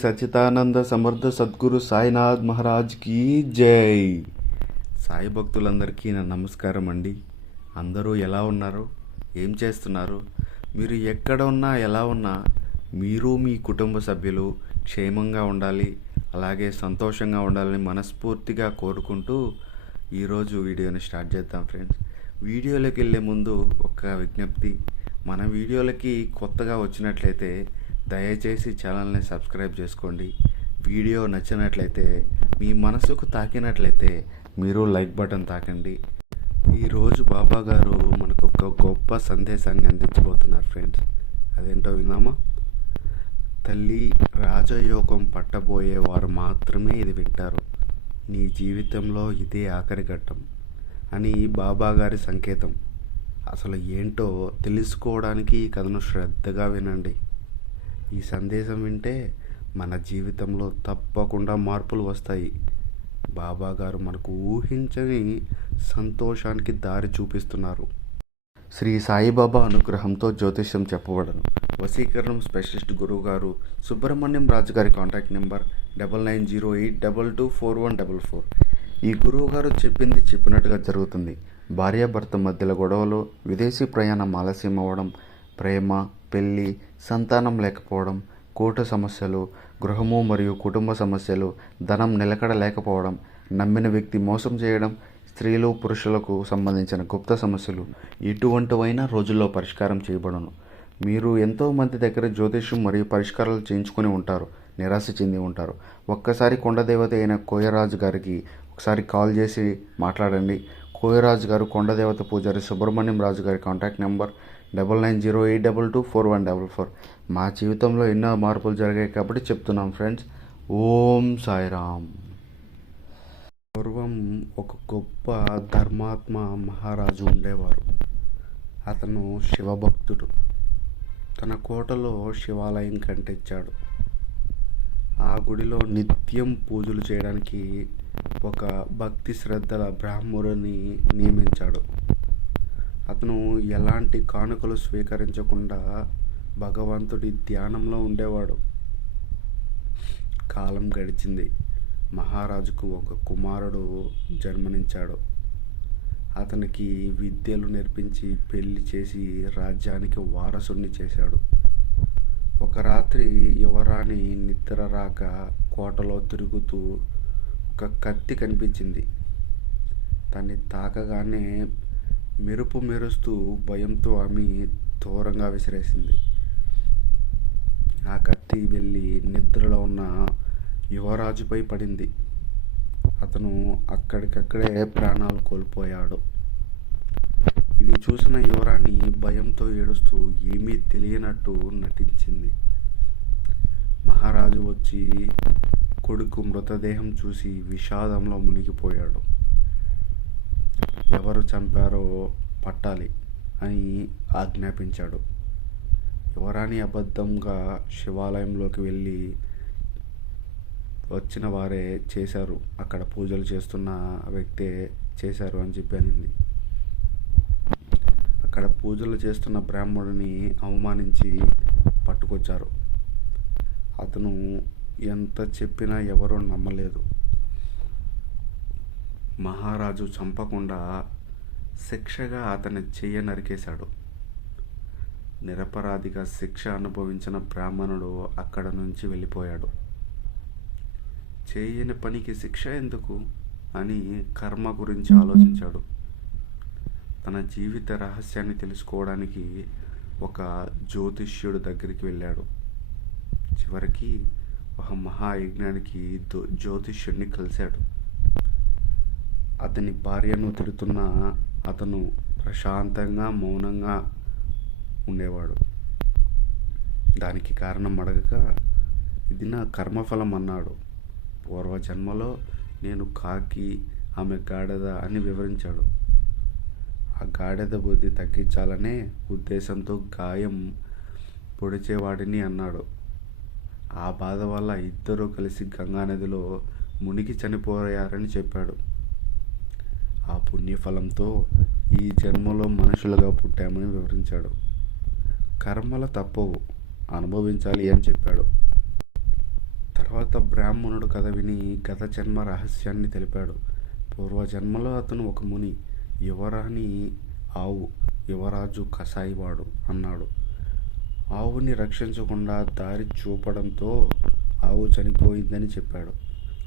సచ్చిదానంద సమర్థ సద్గురు సాయినాథ్ మహారాజ్ కి జై. సాయి భక్తులందరికీ నా నమస్కారం అండి. అందరూ ఎలా ఉన్నారు, ఏం చేస్తున్నారు? మీరు ఎక్కడ ఉన్నా ఎలా ఉన్నా మీరు మీ కుటుంబ సభ్యులు క్షేమంగా ఉండాలి, అలాగే సంతోషంగా ఉండాలని మనస్ఫూర్తిగా కోరుకుంటూ ఈరోజు వీడియోని స్టార్ట్ చేద్దాం ఫ్రెండ్స్. వీడియోలోకి వెళ్ళే ముందు ఒక విజ్ఞప్తి, మన వీడియోలకి కొత్తగా వచ్చినట్లయితే దయచేసి ఛానల్ని సబ్స్క్రైబ్ చేసుకోండి. వీడియో నచ్చినట్లయితే, మీ మనసుకు తాకినట్లయితే మీరు లైక్ బటన్ తాకండి. ఈరోజు బాబా గారు మనకు ఒక గొప్ప సందేశాన్ని అందించబోతున్నారు ఫ్రెండ్స్. అదేంటో విందామా? తల్లి, రాజయోగం పట్టబోయే వారు మాత్రమే ఇది వింటారు. నీ జీవితంలో ఇదే ఆఖరి ఘట్టం అని బాబా గారి సంకేతం. అసలు ఏంటో తెలుసుకోవడానికి ఈ కథను శ్రద్ధగా వినండి. ఈ సందేశం వింటే మన జీవితంలో తప్పకుండా మార్పులు వస్తాయి. బాబా గారు మనకు ఊహించని సంతోషానికి దారి చూపిస్తున్నారు. శ్రీ సాయిబాబా అనుగ్రహంతో జ్యోతిష్యం చెప్పబడను. వశీకరణం స్పెషలిస్ట్ గురువు గారు సుబ్రహ్మణ్యం రాజు గారి కాంటాక్ట్ నెంబర్ 9908224144. ఈ గురువు గారు చెప్పింది చెప్పినట్టుగా జరుగుతుంది. భార్యాభర్త మధ్యలో గొడవలు, విదేశీ ప్రయాణం ఆలస్యం అవ్వడం, ప్రేమ, పెళ్ళి, సంతానం లేకపోవడం, కోర్టు సమస్యలు, గృహము మరియు కుటుంబ సమస్యలు, ధనం నిలకడ లేకపోవడం, నమ్మిన వ్యక్తి మోసం చేయడం, స్త్రీలు పురుషులకు సంబంధించిన గుప్త సమస్యలు ఎటువంటివైనా రోజుల్లో పరిష్కారం చేయబడను. మీరు ఎంతోమంది దగ్గర జ్యోతిష్యం మరియు పరిష్కారాలు చేయించుకొని ఉంటారు, నిరాశ చెంది ఉంటారు. ఒక్కసారి కొండదేవత అయిన కోయరాజు గారికి ఒకసారి కాల్ చేసి మాట్లాడండి. కోయరాజు గారు కొండదేవత పూజారి సుబ్రహ్మణ్యం రాజు గారి కాంటాక్ట్ నెంబర్ 9908224144. మా జీవితంలో ఎన్నో మార్పులు జరిగాయి కాబట్టి చెప్తున్నాం ఫ్రెండ్స్. ఓం సాయిరామ్. పూర్వం ఒక గొప్ప ధర్మాత్మ మహారాజు ఉండేవారు. అతను శివభక్తుడు. తన కోటలో శివాలయం కట్టించాడు. ఆ గుడిలో నిత్యం పూజలు చేయడానికి ఒక భక్తి శ్రద్ధల బ్రాహ్మణుని నియమించాడు. అతను ఎలాంటి కానుకలు స్వీకరించకుండా భగవంతుడి ధ్యానంలో ఉండేవాడు. కాలం గడిచింది. మహారాజుకు ఒక కుమారుడు జన్మనించాడు. అతనికి విద్యలు నేర్పించి పెళ్లి చేసి రాజ్యానికి వారసుని చేశాడు. ఒక రాత్రి యువరాణి నిద్ర రాక కోటలో తిరుగుతూ ఒక కత్తి కనిపించింది. దాన్ని తాకగానే మెరుపు మెరుస్తూ భయంతో ఆమె దూరంగా విసిరేసింది. ఆ కత్తి వెళ్ళి నిద్రలో ఉన్న యువరాజుపై పడింది. అతను అక్కడికక్కడే ప్రాణాలు కోల్పోయాడు. ఇది చూసిన యువరాణి భయంతో ఏడుస్తూ ఏమీ తెలియనట్టు నటించింది. మహారాజు వచ్చి కొడుకు మృతదేహం చూసి విషాదంలో మునిగిపోయాడు. ఎవరు చంపారో పట్టాలి అని ఆజ్ఞాపించాడు. యువరాణి అబద్ధంగా శివాలయంలోకి వెళ్ళి వచ్చిన వారే చేశారు, అక్కడ పూజలు చేస్తున్న వ్యక్తే చేశారు అని చెప్పి అనింది. అక్కడ పూజలు చేస్తున్న బ్రాహ్మణుని అవమానించి పట్టుకొచ్చారు. అతను ఎంత చెప్పినా ఎవరూ నమ్మలేదు. మహారాజు చంపకుండా శిక్షగా అతని చెయ్యి నరికేశాడు. నిరపరాధిగా శిక్ష అనుభవించిన బ్రాహ్మణుడు అక్కడ నుంచి వెళ్ళిపోయాడు. చేయని పనికి శిక్ష ఎందుకు అని కర్మ గురించి ఆలోచించాడు. తన జీవిత రహస్యాన్ని తెలుసుకోవడానికి ఒక జ్యోతిష్యుడు దగ్గరికి వెళ్ళాడు. చివరికి ఒక మహాయజ్ఞానికి జ్యోతిష్యుడిని కలిశాడు. అతని భార్యను తిడుతున్న అతను ప్రశాంతంగా మౌనంగా ఉండేవాడు. దానికి కారణం అడగక, ఇది నా కర్మఫలం అన్నాడు. పూర్వజన్మలో నేను కాకి, ఆమె గాడిద అని వివరించాడు. ఆ గాడిద బుద్ధి తగ్గించాలనే ఉద్దేశంతో గాయం పొడిచేవాడిని అన్నాడు. ఆ బాధ వల్ల ఇద్దరూ కలిసి గంగానదిలో మునిగి చనిపోయారని చెప్పాడు. ఆ పుణ్యఫలంతో ఈ జన్మలో మనుషులుగా పుట్టామని వివరించాడు. కర్మల తప్పవు, అనుభవించాలి అని చెప్పాడు. తర్వాత బ్రాహ్మణుడు కథ విని గత జన్మ రహస్యాన్ని తెలిపాడు. పూర్వజన్మలో అతను ఒక ముని, యువరాణి ఆవు, యువరాజు కసాయివాడు అన్నాడు. ఆవుని రక్షించకుండా దారి చూపడంతో ఆవు చనిపోయిందని చెప్పాడు.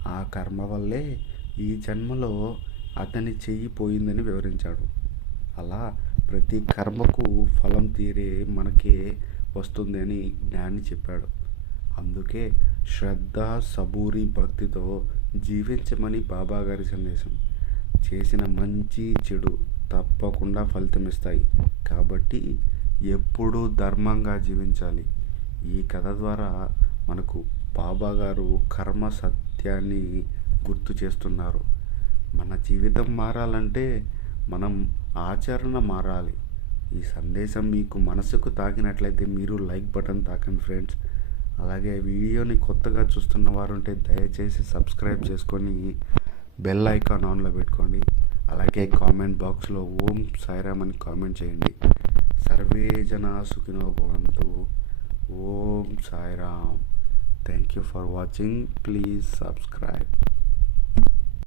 ఆ కర్మ వల్లే ఈ జన్మలో అతని చెయ్యి పోయిందని వివరించాడు. అలా ప్రతి కర్మకు ఫలం తీరే మనకే వస్తుంది అని జ్ఞాని చెప్పాడు. అందుకే శ్రద్ధ, సబూరి, భక్తితో జీవించమని బాబాగారి సందేశం. చేసిన మంచి చెడు తప్పకుండా ఫలితమిస్తాయి కాబట్టి ఎప్పుడూ ధర్మంగా జీవించాలి. ఈ కథ ద్వారా మనకు బాబాగారు కర్మ సత్యాన్ని గుర్తు చేస్తున్నారు. మన జీవితం మారాలంటే మనం ఆచరణ మారాలి. ఈ సందేశం మీకు మనసుకు తాకినట్లయితే మీరు లైక్ బటన్ తాకండి ఫ్రెండ్స్. అలాగే వీడియోని కొత్తగా చూస్తున్న వారు ఉంటే దయచేసి సబ్స్క్రైబ్ చేసుకొని బెల్ ఐకాన్ ఆన్లో పెట్టుకోండి. అలాగే కామెంట్ బాక్స్లో ఓం సాయిరామ్ అని కామెంట్ చేయండి. సర్వే జనా సుఖినో భవంతు. ఓం Sairam. Thank you for watching. Please subscribe.